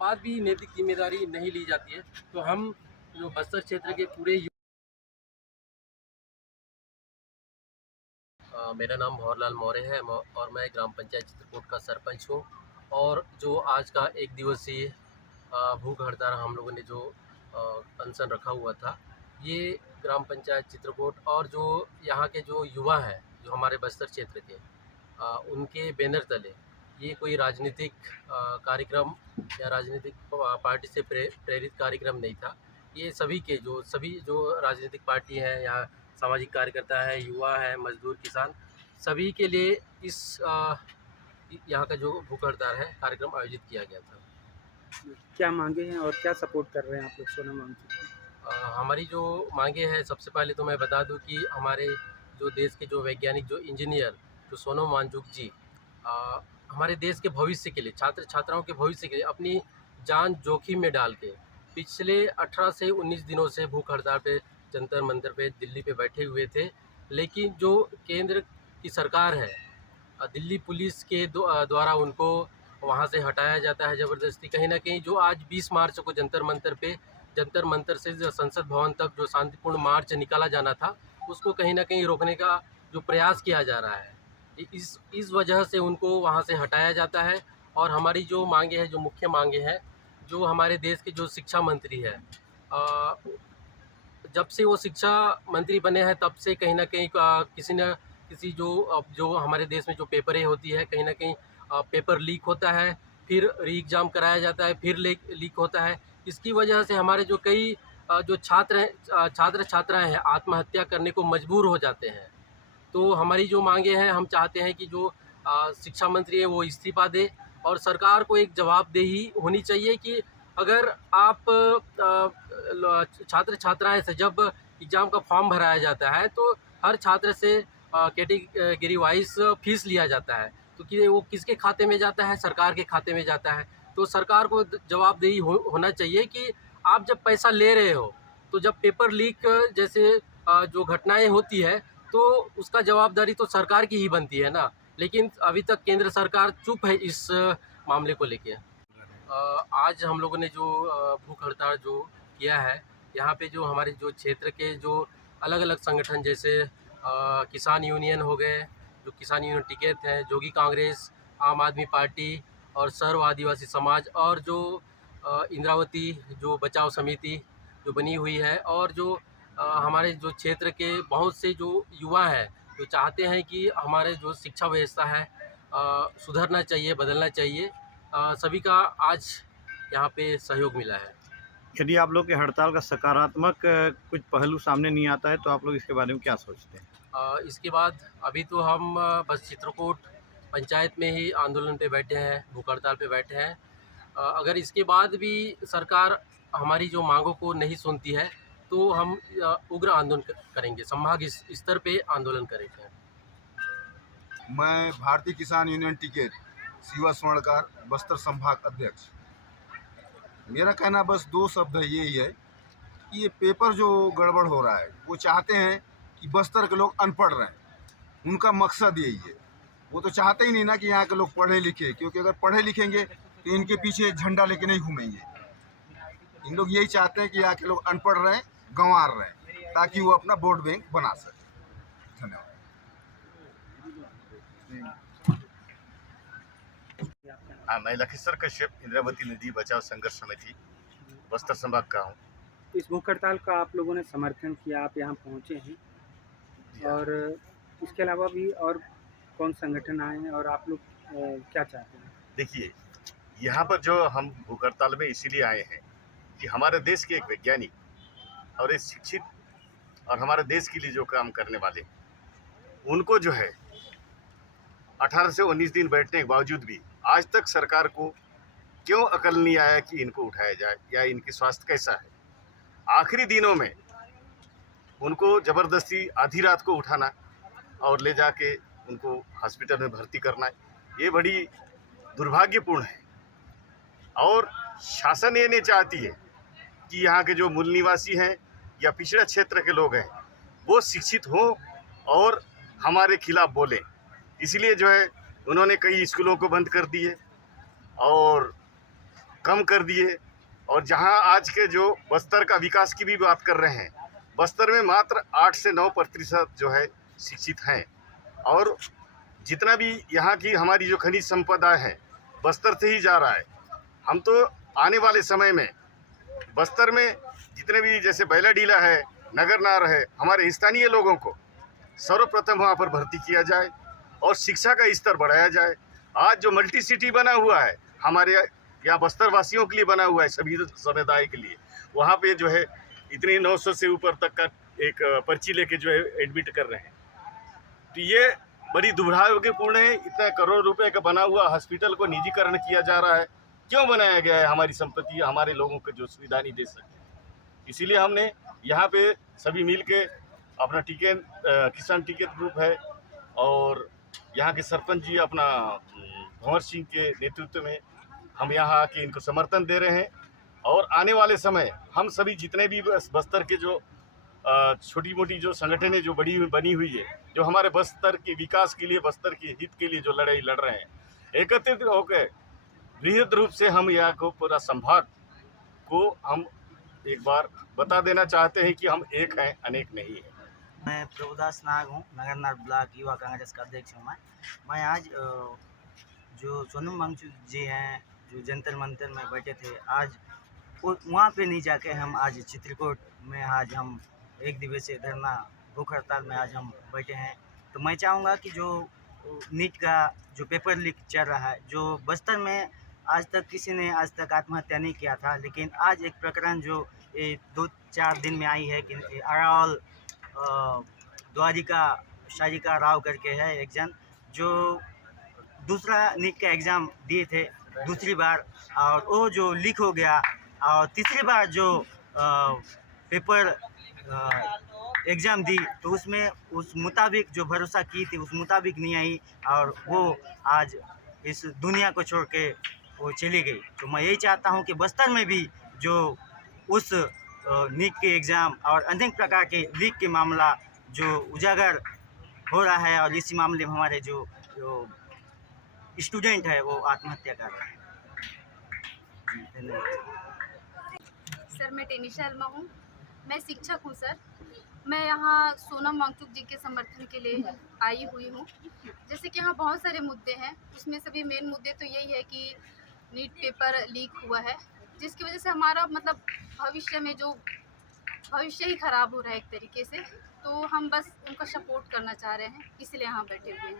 बाद भी नैतिक जिम्मेदारी नहीं ली जाती है। तो हम जो बस्तर क्षेत्र के पूरे मेरा नाम भंवरलाल मौर्य है और मैं ग्राम पंचायत चित्रकूट का सरपंच हूँ। और जो आज का एक दिवसीय भूख हड़ताल हम लोगों ने जो अनशन रखा हुआ था, ये ग्राम पंचायत चित्रकूट और जो यहाँ के जो युवा हैं, जो हमारे बस्तर क्षेत्र के, उनके बैनर तले ये कोई राजनीतिक कार्यक्रम या राजनीतिक पार्टी से प्रेरित कार्यक्रम नहीं था। ये सभी जो राजनीतिक पार्टी हैं या सामाजिक कार्यकर्ता हैं, युवा हैं, मजदूर, किसान, सभी के लिए इस यहाँ का जो भूख हड़ताल है कार्यक्रम आयोजित किया गया था। क्या मांगे हैं और क्या सपोर्ट कर रहे हैं आप लोग सोनम वांगचुक की? हमारी जो मांगे हैं, सबसे पहले तो मैं बता दूं कि हमारे जो देश के जो वैज्ञानिक, जो इंजीनियर, जो सोनम वांगचुक जी हमारे देश के भविष्य के लिए, छात्र छात्राओं के भविष्य के लिए अपनी जान जोखिम में डाल के पिछले 18 से 19 दिनों से भूख हड़ताल पे जंतर मंतर पे दिल्ली पे बैठे हुए थे। लेकिन जो केंद्र की सरकार है, दिल्ली पुलिस के द्वारा उनको वहाँ से हटाया जाता है ज़बरदस्ती। कहीं ना कहीं जो आज 20 मार्च को जंतर मंतर से जो संसद भवन तक जो शांतिपूर्ण मार्च निकाला जाना था, उसको कहीं ना कहीं रोकने का जो प्रयास किया जा रहा है, इस वजह से उनको वहाँ से हटाया जाता है। और हमारी जो मांगे हैं, जो मुख्य मांगे हैं, जो हमारे देश के जो शिक्षा मंत्री है, जब से वो शिक्षा मंत्री बने हैं तब से कहीं ना कहीं किसी न किसी जो हमारे देश में जो पेपरें होती है, कहीं ना कहीं पेपर लीक होता है, फिर री एग्ज़ाम कराया जाता है, फिर लीक होता है। इसकी वजह से हमारे जो कई जो छात्र छात्राएं हैं, आत्महत्या करने को मजबूर हो जाते हैं। तो हमारी जो मांगे हैं, हम चाहते हैं कि जो शिक्षा मंत्री है वो इस्तीफा दे और सरकार को एक जवाबदेही होनी चाहिए कि अगर आप छात्र छात्राएं से जब एग्ज़ाम का फॉर्म भराया जाता है तो हर छात्र से कैटेगरी वाइज फीस लिया जाता है, तो कि वो किसके खाते में जाता है? सरकार के खाते में जाता है। तो सरकार को जवाबदेही होना चाहिए कि आप जब पैसा ले रहे हो, तो जब पेपर लीक जैसे जो घटनाएं होती है, तो उसका जवाबदारी तो सरकार की ही बनती है ना। लेकिन अभी तक केंद्र सरकार चुप है इस मामले को लेके। आज हम लोगों ने जो भूख हड़ताल जो किया है, यहाँ पे जो हमारे जो क्षेत्र के जो अलग-अलग संगठन, जैसे किसान यूनियन हो गए, जो किसान यूनियन टिकैत है, जोगी कांग्रेस, आम आदमी पार्टी और सर्व आदिवासी समाज, और जो इंद्रावती जो बचाव समिति जो बनी हुई है, और जो हमारे जो क्षेत्र के बहुत से जो युवा हैं, जो चाहते हैं कि हमारे जो शिक्षा व्यवस्था है सुधरना चाहिए, बदलना चाहिए, सभी का आज यहाँ पे सहयोग मिला है। यदि आप लोग के हड़ताल का सकारात्मक कुछ पहलू सामने नहीं आता है तो आप लोग इसके बारे में क्या सोचते हैं? इसके बाद अभी तो हम बस चित्रकूट पंचायत में ही आंदोलन पे बैठे हैं, भूख हड़ताल पे बैठे हैं। अगर इसके बाद भी सरकार हमारी जो मांगों को नहीं सुनती है, तो हम उग्र आंदोलन करेंगे, संभाग स्तर पे आंदोलन करेंगे। मैं भारतीय किसान यूनियन टिकैत शिवा स्वर्णकार, बस्तर संभाग अध्यक्ष। मेरा कहना बस दो शब्द है, यही है कि ये पेपर जो गड़बड़ हो रहा है, वो चाहते हैं कि बस्तर के लोग अनपढ़ रहें। उनका मकसद यही है। वो तो चाहते ही नहीं ना कि यहाँ के लोग पढ़े लिखे, क्योंकि अगर पढ़े लिखेंगे तो इनके पीछे झंडा लेके नहीं घूमेंगे। इन लोग यही चाहते हैं कि यहाँ के लोग अनपढ़ रहें, गंवार रहें, ताकि वो अपना वोट बैंक बना सकें। धन्यवाद। हाँ, मैं लखीसर कश्यप, इंद्रावती नदी बचाव संघर्ष समिति बस्तर संभाग का हूँ। इस भूख हड़ताल का आप लोगों ने समर्थन किया, आप यहाँ पहुँचे हैं, और इसके अलावा भी और कौन संगठन आए हैं और आप लोग क्या चाहते हैं? देखिए, यहाँ पर जो हम भूख हड़ताल में इसीलिए आए हैं कि हमारे देश के एक वैज्ञानिक और एक शिक्षित और हमारे देश के लिए जो काम करने वाले, उनको जो है 18 से 19 दिन बैठने के बावजूद भी आज तक सरकार को क्यों अकल नहीं आया कि इनको उठाया जाए या इनकी स्वास्थ्य कैसा है। आखिरी दिनों में उनको ज़बरदस्ती आधी रात को उठाना और ले जाके उनको हॉस्पिटल में भर्ती करना, ये बड़ी दुर्भाग्यपूर्ण है। और शासन ये नहीं चाहती है कि यहाँ के जो मूल निवासी हैं या पिछड़ा क्षेत्र के लोग हैं, वो शिक्षित हों और हमारे खिलाफ बोलें। इसलिए जो है उन्होंने कई स्कूलों को बंद कर दिए और कम कर दिए। और जहां आज के जो बस्तर का विकास की भी बात कर रहे हैं, बस्तर में मात्र 8 से 9% जो है शिक्षित हैं। और जितना भी यहाँ की हमारी जो खनिज संपदा है बस्तर से ही जा रहा है। हम तो आने वाले समय में बस्तर में जितने भी जैसे बैलाडीला है, नगरनार है, हमारे स्थानीय लोगों को सर्वप्रथम वहाँ पर भर्ती किया जाए और शिक्षा का स्तर बढ़ाया जाए। आज जो मल्टी सिटी बना हुआ है हमारे यहाँ बस्तर वासियों के लिए बना हुआ है, सभी समुदाय के लिए, वहाँ पे जो है इतनी 900 से ऊपर तक का एक पर्ची लेके जो है एडमिट कर रहे हैं। तो ये बड़ी दुर्भाग्यपूर्ण है। इतना करोड़ रुपए का बना हुआ हॉस्पिटल को निजीकरण किया जा रहा है। क्यों बनाया गया है? हमारी संपत्ति हमारे लोगों को जो सुविधा नहीं दे सकते। इसीलिए हमने यहाँ पे सभी मिल के अपना किसान टिकट ग्रुप है और यहाँ के सरपंच जी अपना भंवर सिंह के नेतृत्व में हम यहाँ आके इनको समर्थन दे रहे हैं। और आने वाले समय हम सभी जितने भी बस्तर के जो छोटी मोटी जो संगठनें जो बनी हुई है, जो हमारे बस्तर के विकास के लिए, बस्तर के हित के लिए जो लड़ाई लड़ रहे हैं, एकत्रित होकर बृहद रूप से हम यहाँ को पूरा संभाग को हम एक बार बता देना चाहते हैं कि हम एक हैं, अनेक नहीं हैं। मैं प्रभुदास नाग हूँ, नगरनार ब्लॉक युवा कांग्रेस का अध्यक्ष हूँ। मैं आज जो सोनम वांगचुक जी हैं जो जंतर मंतर में बैठे थे, आज वहाँ पे नहीं जाके हम आज चित्रकूट में आज हम एक दिवसीय धरना भूख हड़ताल में आज हम बैठे हैं। तो मैं चाहूँगा कि जो नीट का जो पेपर लीक चल रहा है, जो बस्तर में आज तक किसी ने आज तक आत्महत्या नहीं किया था, लेकिन आज एक प्रकरण जो 2-4 दिन में आई है कि अरावल द्वारिका शारिका राव करके है एक जन, जो दूसरा नीट का एग्ज़ाम दिए थे दूसरी बार, और वो जो लीक हो गया, और तीसरी बार जो पेपर एग्ज़ाम दी तो उसमें उस मुताबिक जो भरोसा की थी उस मुताबिक नहीं आई, और वो आज इस दुनिया को छोड़ के वो चली गई। तो मैं यही चाहता हूँ कि बस्तर में भी जो उस नीट के एग्ज़ाम और अनेक प्रकार के लीक के मामला जो उजागर हो रहा है, और इसी मामले में हमारे जो स्टूडेंट है वो आत्महत्या कर रहे हैं। धन्यवाद। सर, मैं टेनी शर्मा हूँ, मैं शिक्षक हूँ सर। मैं यहाँ सोनम वांगचुक जी के समर्थन के लिए आई हुई हूँ। जैसे कि यहाँ बहुत सारे मुद्दे हैं, उसमें सभी मेन मुद्दे तो यही है कि नीट पेपर लीक हुआ है, जिसकी वजह से हमारा मतलब भविष्य में जो भविष्य ही ख़राब हो रहा है एक तरीके से। तो हम बस उनका सपोर्ट करना चाह रहे हैं, इसलिए यहाँ बैठे हुए हैं।